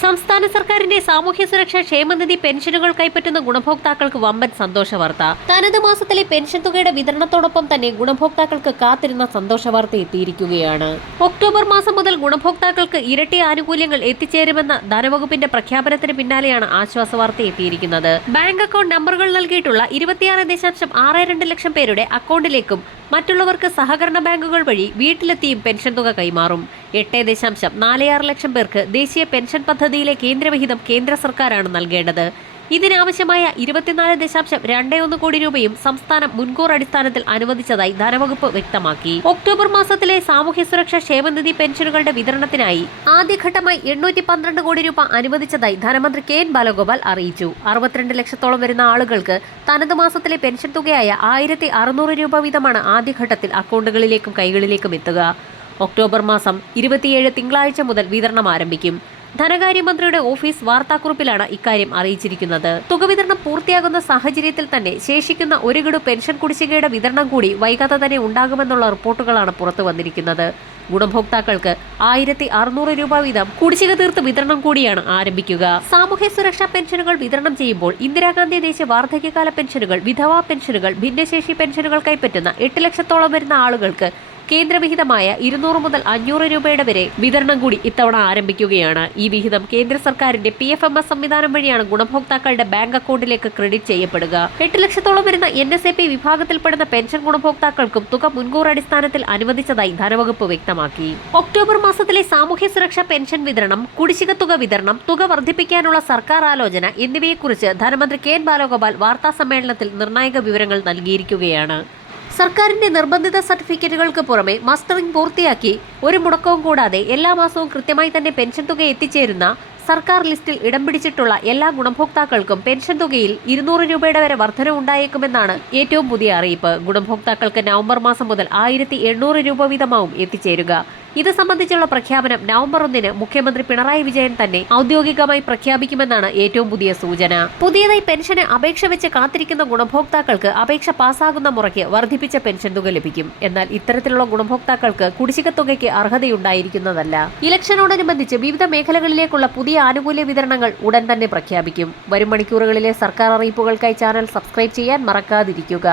സംസ്ഥാന സർക്കാരിന്റെ സാമൂഹ്യ സുരക്ഷാ ക്ഷേമനിധി പെൻഷനുകൾ കൈപ്പറ്റുന്ന ഗുണഭോക്താക്കൾക്ക് വമ്പൻ സന്തോഷ വാർത്ത. തനത് മാസത്തിലെ പെൻഷൻ തുകയുടെ വിതരണത്തോടൊപ്പം തന്നെ ഗുണഭോക്താക്കൾക്ക് കാത്തിരുന്ന സന്തോഷ വാർത്ത എത്തിയിരിക്കുകയാണ്. ഒക്ടോബർ മാസം മുതൽ ഗുണഭോക്താക്കൾക്ക് ഇരട്ടി ആനുകൂല്യങ്ങൾ എത്തിച്ചേരുമെന്ന ധനവകുപ്പിന്റെ പ്രഖ്യാപനത്തിന് പിന്നാലെയാണ് ആശ്വാസ വാർത്ത എത്തിയിരിക്കുന്നത്. ബാങ്ക് അക്കൗണ്ട് നമ്പറുകൾ നൽകിയിട്ടുള്ള ഇരുപത്തിയാറ് ദശാംശം ആറ് രണ്ട് ലക്ഷം പേരുടെ അക്കൗണ്ടിലേക്കും മറ്റുള്ളവർക്ക് സഹകരണ ബാങ്കുകൾ വഴി വീട്ടിലെത്തിയും പെൻഷൻ തുക കൈമാറും. എട്ട് ദശാംശം നാല് ആറ് ലക്ഷം പേർക്ക് ദേശീയ പെൻഷൻ പദ്ധതിയിലെ കേന്ദ്രവിഹിതം കേന്ദ്ര സർക്കാരാണ് നൽകേണ്ടത്. ഇതിനാവശ്യമായ ഇരുപത്തിനാല് ദശാംശം രണ്ട് ഒന്ന് കോടി രൂപയും സംസ്ഥാനം മുൻകൂർ അടിസ്ഥാനത്തിൽ അനുവദിച്ചതായി ധനവകുപ്പ് വ്യക്തമാക്കി. ഒക്ടോബർ മാസത്തിലെ സാമൂഹ്യ സുരക്ഷാ ക്ഷേമനിധി പെൻഷനുകളുടെ വിതരണത്തിനായി ആദ്യഘട്ടമായി എണ്ണൂറ്റി പന്ത്രണ്ട് കോടി രൂപ അനുവദിച്ചതായി ധനമന്ത്രി കെ എൻ ബാലഗോപാൽ അറിയിച്ചു. അറുപത്തിരണ്ട് ലക്ഷത്തോളം വരുന്ന ആളുകൾക്ക് തനത് മാസത്തിലെ പെൻഷൻ തുകയായ ആയിരത്തി അറുന്നൂറ് രൂപ വീതമാണ് ആദ്യഘട്ടത്തിൽ അക്കൗണ്ടുകളിലേക്കും കൈകളിലേക്കും എത്തുക. ഒക്ടോബർ മാസം ഇരുപത്തിയേഴ് തിങ്കളാഴ്ച മുതൽ വിതരണം ആരംഭിക്കും. ധനകാര്യമന്ത്രിയുടെ ഓഫീസ് വാർത്താക്കുറിപ്പിലാണ് ഇക്കാര്യം അറിയിച്ചിരിക്കുന്നത്. തുക വിതരണം പൂർത്തിയാകുന്ന സാഹചര്യത്തിൽ തന്നെ ശേഷിക്കുന്ന ഒരു ഗഡു പെൻഷൻ കുടിശ്ശികയുടെ വിതരണം കൂടി വൈകാതെ തന്നെ ഉണ്ടാകുമെന്നുള്ള റിപ്പോർട്ടുകളാണ് പുറത്തു വന്നിരിക്കുന്നത്. ഗുണഭോക്താക്കൾക്ക് ആയിരത്തി അറുന്നൂറ് രൂപ വീതം കുടിശ്ശിക തീർത്ത് വിതരണം കൂടിയാണ് ആരംഭിക്കുക. സാമൂഹ്യ സുരക്ഷാ പെൻഷനുകൾ വിതരണം ചെയ്യുമ്പോൾ ഇന്ദിരാഗാന്ധി ദേശീയ വാർദ്ധക്യകാല പെൻഷനുകൾ വിധവാ പെൻഷനുകൾ ഭിന്നശേഷി പെൻഷനുകൾ കൈപ്പറ്റുന്ന എട്ട് ലക്ഷത്തോളം വരുന്ന ആളുകൾക്ക് കേന്ദ്രവിഹിതമായ ഇരുന്നൂറ് മുതൽ അഞ്ഞൂറ് രൂപയുടെ വരെ വിതരണം കൂടി ഇത്തവണ ആരംഭിക്കുകയാണ്. ഈ വിഹിതം കേന്ദ്ര സർക്കാരിന്റെ പി എഫ് എം എസ് സംവിധാനം വഴിയാണ് ഗുണഭോക്താക്കളുടെ ബാങ്ക് അക്കൗണ്ടിലേക്ക് ക്രെഡിറ്റ് ചെയ്യപ്പെടുക. എട്ട് ലക്ഷത്തോളം വരുന്ന എൻ എസ് എ പി വിഭാഗത്തിൽപ്പെടുന്ന പെൻഷൻ ഗുണഭോക്താക്കൾക്കും തുക മുൻകൂർ അടിസ്ഥാനത്തിൽ അനുവദിച്ചതായി ധനവകുപ്പ് വ്യക്തമാക്കി. ഒക്ടോബർ മാസത്തിലെ സാമൂഹ്യ സുരക്ഷാ പെൻഷൻ വിതരണം കുടിശ്ശിക തുക വിതരണം തുക വർദ്ധിപ്പിക്കാനുള്ള സർക്കാർ ആലോചന എന്നിവയെക്കുറിച്ച് ധനമന്ത്രി കെ എൻ ബാലഗോപാൽ വാർത്താ സമ്മേളനത്തിൽ നിർണായക വിവരങ്ങൾ നൽകിയിരിക്കുകയാണ്. സർക്കാരിന്റെ നിർബന്ധിത സർട്ടിഫിക്കറ്റുകൾക്ക് പുറമെ മസ്റ്ററിംഗ് പൂർത്തിയാക്കി ഒരു മുടക്കവും കൂടാതെ എല്ലാ മാസവും കൃത്യമായി തന്നെ പെൻഷൻ തുക എത്തിച്ചേരുന്ന സർക്കാർ ലിസ്റ്റിൽ ഇടം പിടിച്ചിട്ടുള്ള എല്ലാ ഗുണഭോക്താക്കൾക്കും പെൻഷൻ തുകയിൽ ഇരുന്നൂറ് രൂപയുടെ വരെ വർധന ഉണ്ടായേക്കുമെന്നാണ് ഏറ്റവും പുതിയ അറിയിപ്പ്. ഗുണഭോക്താക്കൾക്ക് നവംബർ മാസം മുതൽ ആയിരത്തി രൂപ വീതമാവും എത്തിച്ചേരുക. ഇത് സംബന്ധിച്ചുള്ള പ്രഖ്യാപനം നവംബർ ഒന്നിന് മുഖ്യമന്ത്രി പിണറായി വിജയൻ തന്നെ ഔദ്യോഗികമായി പ്രഖ്യാപിക്കുമെന്നാണ് ഏറ്റവും പുതിയ സൂചന. പുതിയതായി പെൻഷന് അപേക്ഷ വെച്ച് കാത്തിരിക്കുന്ന ഗുണഭോക്താക്കൾക്ക് അപേക്ഷ പാസ്സാകുന്ന മുറയ്ക്ക് വർദ്ധിപ്പിച്ച പെൻഷൻ തുക ലഭിക്കും. എന്നാൽ ഇത്തരത്തിലുള്ള ഗുണഭോക്താക്കൾക്ക് കുടിശ്ശിക തുകയ്ക്ക് അർഹതയുണ്ടായിരിക്കുന്നതല്ല. ഇലക്ഷനോടനുബന്ധിച്ച് വിവിധ മേഖലകളിലേക്കുള്ള പുതിയ ആനുകൂല്യ വിതരണങ്ങൾ ഉടൻ തന്നെ പ്രഖ്യാപിക്കും. വരും മണിക്കൂറുകളിലെ സർക്കാർ അറിയിപ്പുകൾക്കായി ചാനൽ സബ്സ്ക്രൈബ് ചെയ്യാൻ മറക്കാതിരിക്കുക.